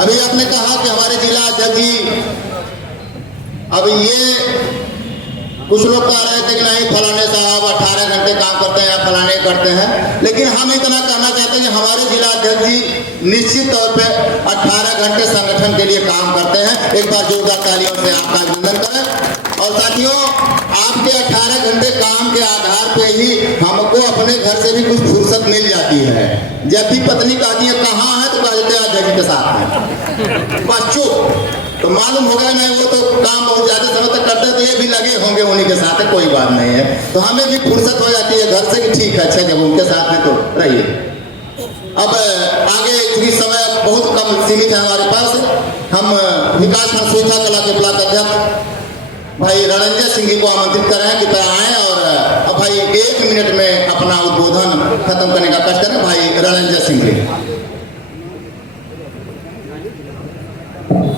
अभी आपने कहा कि हमारे जिला अध्यक्ष जी, अब ये कुछ लोग कह रहे थे कि नहीं फलाने साहब 18 घंटे काम करते हैं या फलाने करते हैं, लेकिन हम इतना कहना चाहते हैं कि हमारे जिला अध्यक्ष जी निश्चित तौर पे 18 घंटे संगठन के लिए काम करते हैं। एक बार जोरदार तालियों से आपका अभिनंदन करें। और साथियों, आपके 18 घंटे काम के आधार पे ही हमको अपने घर से भी कुछ फुर्सत मिल जाती है। जब भी पत्नी कहती है कहाँ है तो कह देते हैं अध्यक्ष के साथ है, बस चुप। तो मालूम हो गया नहीं वो तो काम बहुत ज्यादा समय तक करते हैं, तो ये भी लगे होंगे उन्हीं के साथ है, कोई बात नहीं है। तो हमें भी फुर्सत हो जाती है घर से कि ठीक है, अच्छा जब उनके साथ में तो रहिए। अब आगे क्योंकि समय बहुत कम सीमित है हमारे पास, हम विकासखंड सुइथा कला के ब्लॉक अध्यक्ष भाई रणंजय सिंह जी को आमंत्रित कर रहे हैं कि आए और अब भाई 1 मिनट में अपना उद्बोधन खत्म करने का कष्ट करें। भाई रणंजय सिंह जी।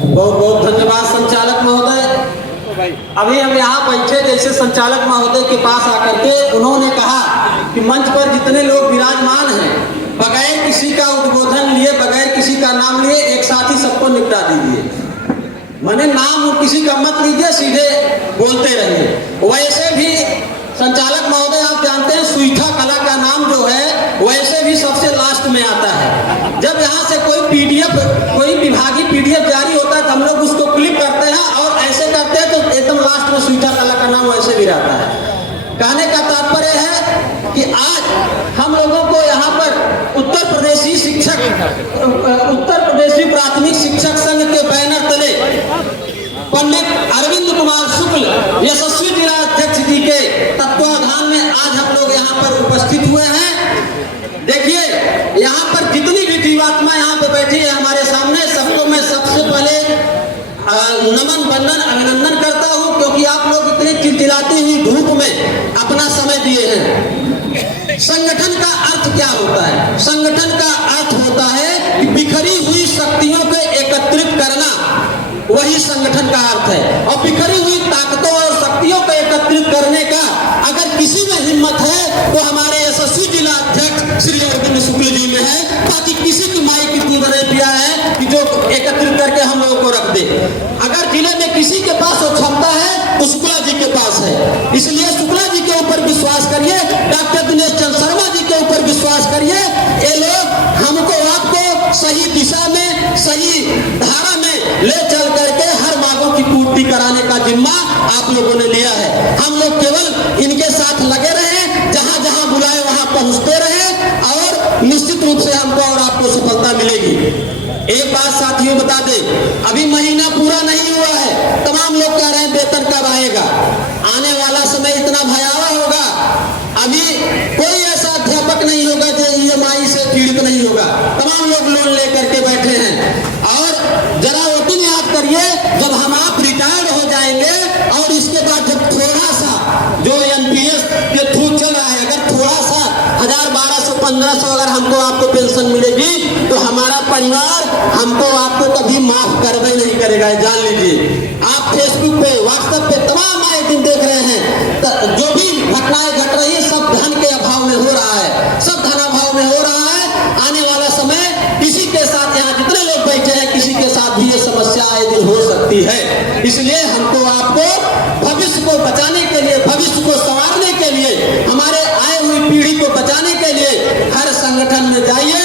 बहुत बहुत धन्यवाद संचालक महोदय। अभी हम यहाँ बैठे जैसे संचालक महोदय के पास आकर के उन्होंने कहा कि मंच पर जितने लोग विराजमान हैं बगैर किसी का उद्बोधन लिए, बगैर किसी का नाम लिए एक साथ ही सबको निपटा दीजिए। मैंने नाम किसी का मत लीजिए, सीधे बोलते रहिए। वैसे भी संचालक महोदय आप जानते हैं सुइथा कला का नाम जो है वैसे भी सबसे लास्ट में आता है। जब यहाँ से कोई पीडीएफ, कोई विभागीय पीडीएफ जारी होता है तो हम लोग उसको क्लिक करते हैं और ऐसे करते हैं तो एकदम लास्ट में सुइथा कला का नाम वैसे भी रहता है। कहने का तात्पर्य है कि आज हम लोगों को यहाँ पर उत्तर प्रदेशी प्राथमिक शिक्षक संघ के बैनर तले पंडित अरविंद कुमार शुक्ल यशस्वी जिला अध्यक्ष जी के तत्वाधान में आज हम लोग यहाँ पर उपस्थित हुए हैं। देखिए यहाँ पर जितनी भी जीवात्मा यहाँ पे बैठी है हमारे सामने, सबको मैं सबसे पहले नमन वंदन अभिनंदन करता हूँ, क्योंकि आप लोग इतनी चिलचिलाती हुई धूप में अपना समय दिए हैं। संगठन का अर्थ क्या होता है? संगठन का अर्थ होता है कि बिखरी हुई शक्तियों को एकत्रित करना, वही संगठन का अर्थ है। और बिखरी हुई ताकतों और शक्तियों को एकत्रित करने का अगर किसी में हिम्मत है तो हमारे यशस्वी जिला अध्यक्ष श्री अरविंद शुक्ल जी में है। ताकि किसी की माई कितनी बड़े पिया है कि जो एकत्रित करके हम लोगों को रख दे। अगर जिले में किसी के पास वो क्षमता है तो शुक्ला जी के पास है। इसलिए शुक्ला जी के ऊपर विश्वास करिए, डॉक्टर दिनेश चंद्र शर्मा जी के ऊपर विश्वास करिए। ये लोग हमको आपको सही दिशा में, सही धारा में ले चल करके हर मांगों की पूर्ति कराने का जिम्मा आप लोगों ने लिया है। हम लोग केवल इनके साथ लगे रहे, जहां जहां बुलाए वहां पहुंचते रहे और निश्चित रूप से हमको और आपको सफलता मिलेगी। एक बात साथियों बता दे, अभी महीना पूरा नहीं हुआ है, तमाम लोग कह रहे हैं वेतन कब आएगा। आने वाला समय इतना भयावह होगा, अभी कोई ऐसा अध्यापक नहीं होगा जो ईएमआई से पीड़ित नहीं होगा। तमाम लोग लोन लेकर के बैठे हैं। और जरा वो दिन याद करिए, जब हम आप रिटायर्ड हो जाएंगे और इसके बाद जब थोड़ा सा जो एनपीएस के थ्रू चल रहा है, अगर थोड़ा सा 1000, 1200, 1500 अगर हमको आपको पेंशन मिलेगी तो हमारा परिवार हमको आपको कभी माफ करवे नहीं करेगा, जान लीजिए। आप फेसबुक पे, व्हाट्सएप पे तमाम आए दिन देख रहे हैं, जो भी घटनाएं घट रही है सब धन के अभाव में हो रहा है, सब धन अभाव में हो रहा है। आने वाला समय किसी के साथ, यहाँ जितने लोग बैठे हैं किसी के साथ भी ये समस्या आए दिन हो सकती है। इसलिए हमको आपको भविष्य को बचाने के लिए, भविष्य को संवारने के लिए, हमारे आए हुई पीढ़ी को बचाने के लिए हर संगठन में जाइए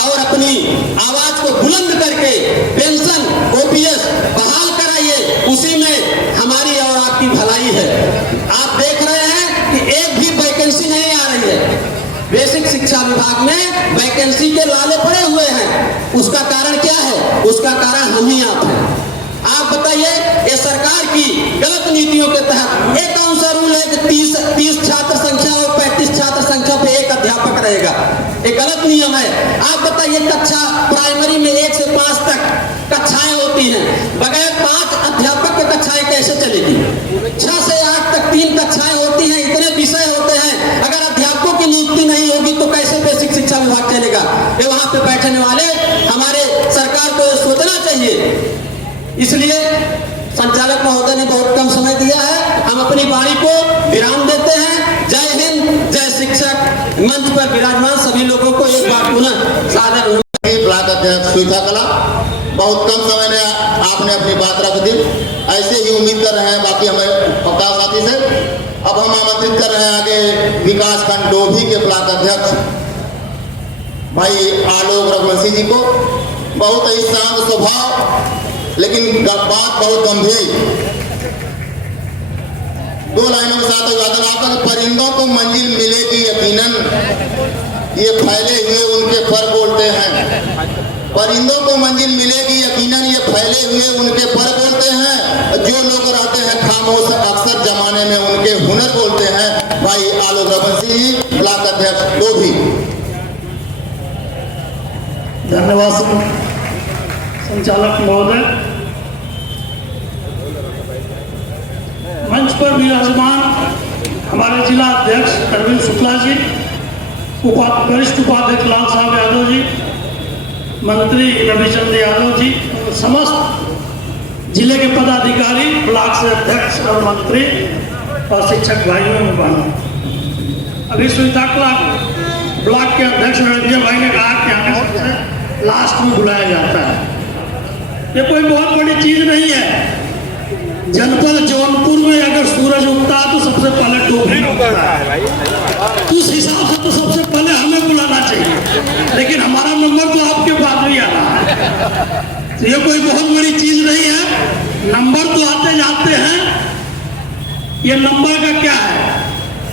और अपनी आवाज को बुलंद करके पेंशन, ओपीएस बहाल कराइए। उसी में हमारी और आपकी भलाई है। आप देख रहे हैं कि एक भी वैकेंसी नहीं आ रही है। बेसिक शिक्षा विभाग में वैकेंसी के लाले पड़े हुए हैं। उसका कारण क्या है? उसका कारण हम ही आप हैं। आप बताइए, ये सरकार की गलत नीतियों के तहत एक कौन सा रूल है कि 30 छात्र संख्या और 35 छात्र संख्या पे एक अध्यापक रहेगा? एक गलत नियम है। आप बताइए, कक्षा प्राइमरी में 1 से 5 तक कक्षाएं होती हैं, बगैर 5 अध्यापक की कक्षाएं कैसे चलेगी? 6 से 8 तक 3 कक्षाएं होती हैं, इतने विषय होते हैं। अगर अध्यापकों की नियुक्ति नहीं होगी तो कैसे बेसिक शिक्षा विभाग चलेगा? ये वहां पे बैठने वाले हमारे सरकार को सोचना चाहिए। इसलिए संचालक महोदय ने बहुत कम समय दिया है, हम अपनी वाणी को विराम देते हैं। जय हिंद, जय शिक्षक। मंच पर विराजमान सभी लोगों को एक बार पुनः सादर ब्लॉक अध्यक्ष सुइथा कला बहुत कम समय में आपने अपनी बात रख दी। ऐसे ही उम्मीद कर रहे हैं बाकी हमें पक्का साथी से। अब हम आमंत्रित कर रहे हैं आगे विकास खंड डोभी के ब्लॉक अध्यक्ष भाई आलोक रघुवंशी जी को। बहुत ही शांत स्वभाव, लेकिन बात बहुत गंभीर। 2 लाइनों के साथ अभिवादन आपका। परिंदों को मंजिल मिलेगी यकीनन, ये फैले हुए उनके पर बोलते हैं। परिंदों को मंजिल मिलेगी यकीनन, ये फैले हुए उनके पर बोलते हैं। जो लोग रहते हैं खामोश अक्सर जमाने में उनके हुनर बोलते हैं। भाई आलोक रघुवंशी जी, ब्लॉक अध्यक्ष डोभी। धन्यवाद संचालक महोदय। मंच पर विराजमान हमारे जिला अध्यक्ष अरविंद शुक्ला जी, वरिष्ठ उपाध्यक्ष लाल साहब यादव जी, मंत्री रविचंद्र यादव जी, समस्त जिले के पदाधिकारी, ब्लॉक से अध्यक्ष और मंत्री और शिक्षक भाइयों और बहनों। अभी सुविधा ब्लॉक के अध्यक्ष रंजन भाई ने कहा कि हमें सबसे लास्ट में बुलाया जाता है। ये कोई बहुत बड़ी चीज नहीं है। जनपद जौनपुर में अगर सूरज उगता है तो सबसे पहले डोभी उगता है। उस हिसाब से तो सबसे पहले हमें बुलाना चाहिए, लेकिन हमारा नंबर तो आपके बाद ही आ रहा है। तो ये कोई बहुत बड़ी चीज नहीं है। नंबर तो आते जाते हैं। ये नंबर का क्या है?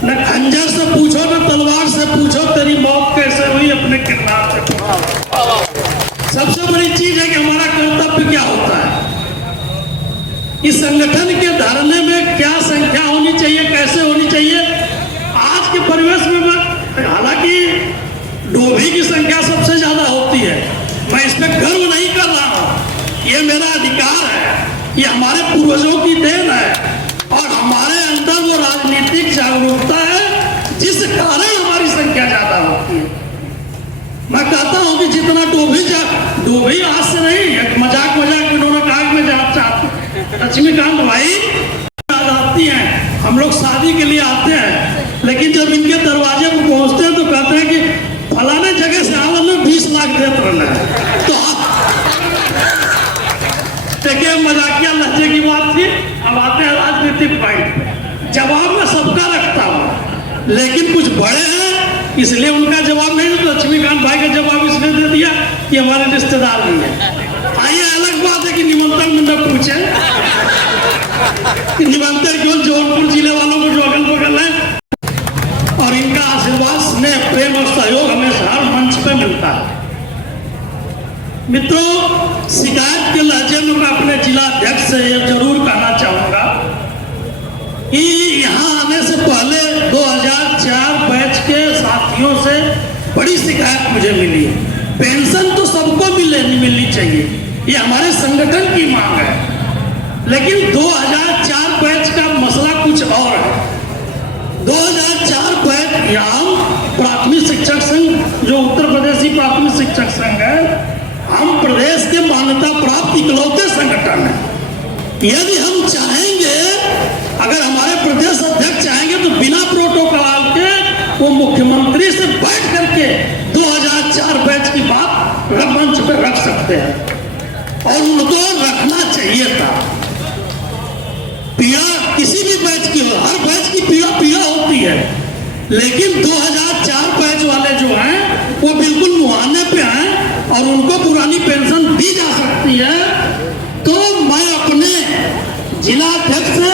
न खंजर से पूछो न तलवार से पूछो तेरी मौत कैसे हुई, अपने किरदार से पूछो। सबसे बड़ी चीज है कि हमारा कर्तव्य क्या होता है। इस संगठन के धरने में क्या संख्या होनी चाहिए, कैसे होनी चाहिए। आज के परिवेश में हालांकि डोभी की संख्या सबसे ज्यादा होती है, मैं इसमें गर्व नहीं कर रहा हूं। ये मेरा अधिकार है, ये हमारे पूर्वजों की देन है और हमारे अंदर वो राजनीतिक जागरूकता है जिस कारण हमारी संख्या ज्यादा होती है। मैं कहता हूं कि जितना डोभी आज से नहीं, मजाक में उन्होंने कहा कि मैं चाहती लक्ष्मीकांत भाई आती हैं, हम लोग शादी के लिए आते हैं, लेकिन जब इनके दरवाजे पर पहुंचते हैं तो कहते हैं कि फलाने जगह से आवा में 20 लाख देते रहना है। तो देखिए मजाकिया लहजे की बात थी। अब आते हैं राजनीतिक पॉइंट पे। जवाब मैं सबका रखता हूँ, लेकिन कुछ बड़े हैं इसलिए उनका जवाब नहीं। तो लक्ष्मीकांत भाई का जवाब इसलिए दे दिया कि हमारे रिश्तेदार नहीं है। आइए अलग बात है कि निमंत्रण में न पूछे कि निमंत्रण क्यों जौनपुर जिले वालों को जो अगल बगल है, और इनका आशीर्वाद, स्नेह, प्रेम और सहयोग हमेशा हर मंच पे मिलता है। मित्रों, शिकायत के लहजे में मैं अपने जिला अध्यक्ष से यह जरूर कहना चाहूंगा कि यहाँ आने से पहले 2004 बैच के साथियों से बड़ी शिकायत मुझे मिली है। पेंशन तो सबको मिलनी चाहिए, ये हमारे संगठन की मांग है, लेकिन 2004 बैच का मसला कुछ और है। 2004 बैच यहाँ प्राथमिक शिक्षक संघ, जो उत्तर प्रदेशी प्राथमिक शिक्षक संघ है, हम प्रदेश के मान्यता प्राप्त इकलौते संगठन है। यदि हम चाहेंगे, अगर हमारे प्रदेश अध्यक्ष चाहेंगे तो बिना प्रोटोकॉल के वो मुख्यमंत्री से बैठ करके 2004 बैच की बात मंच पे रख सकते हैं और उनको रखना चाहिए था। पीड़ा किसी भी बैच की हो, हर बैच की पीड़ा होती है, लेकिन 2004 बैच वाले जो हैं वो बिल्कुल मुहाने पे हैं और उनको पुरानी पेंशन दी जा सकती है। तो मैं अपने जिला अध्यक्ष से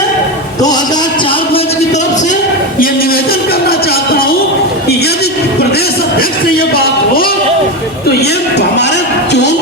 2004 बैच की तरफ से ये निवेदन करना चाहता हूं कि यदि प्रदेश अध्यक्ष से ये बात हो तो ये हमारे जोन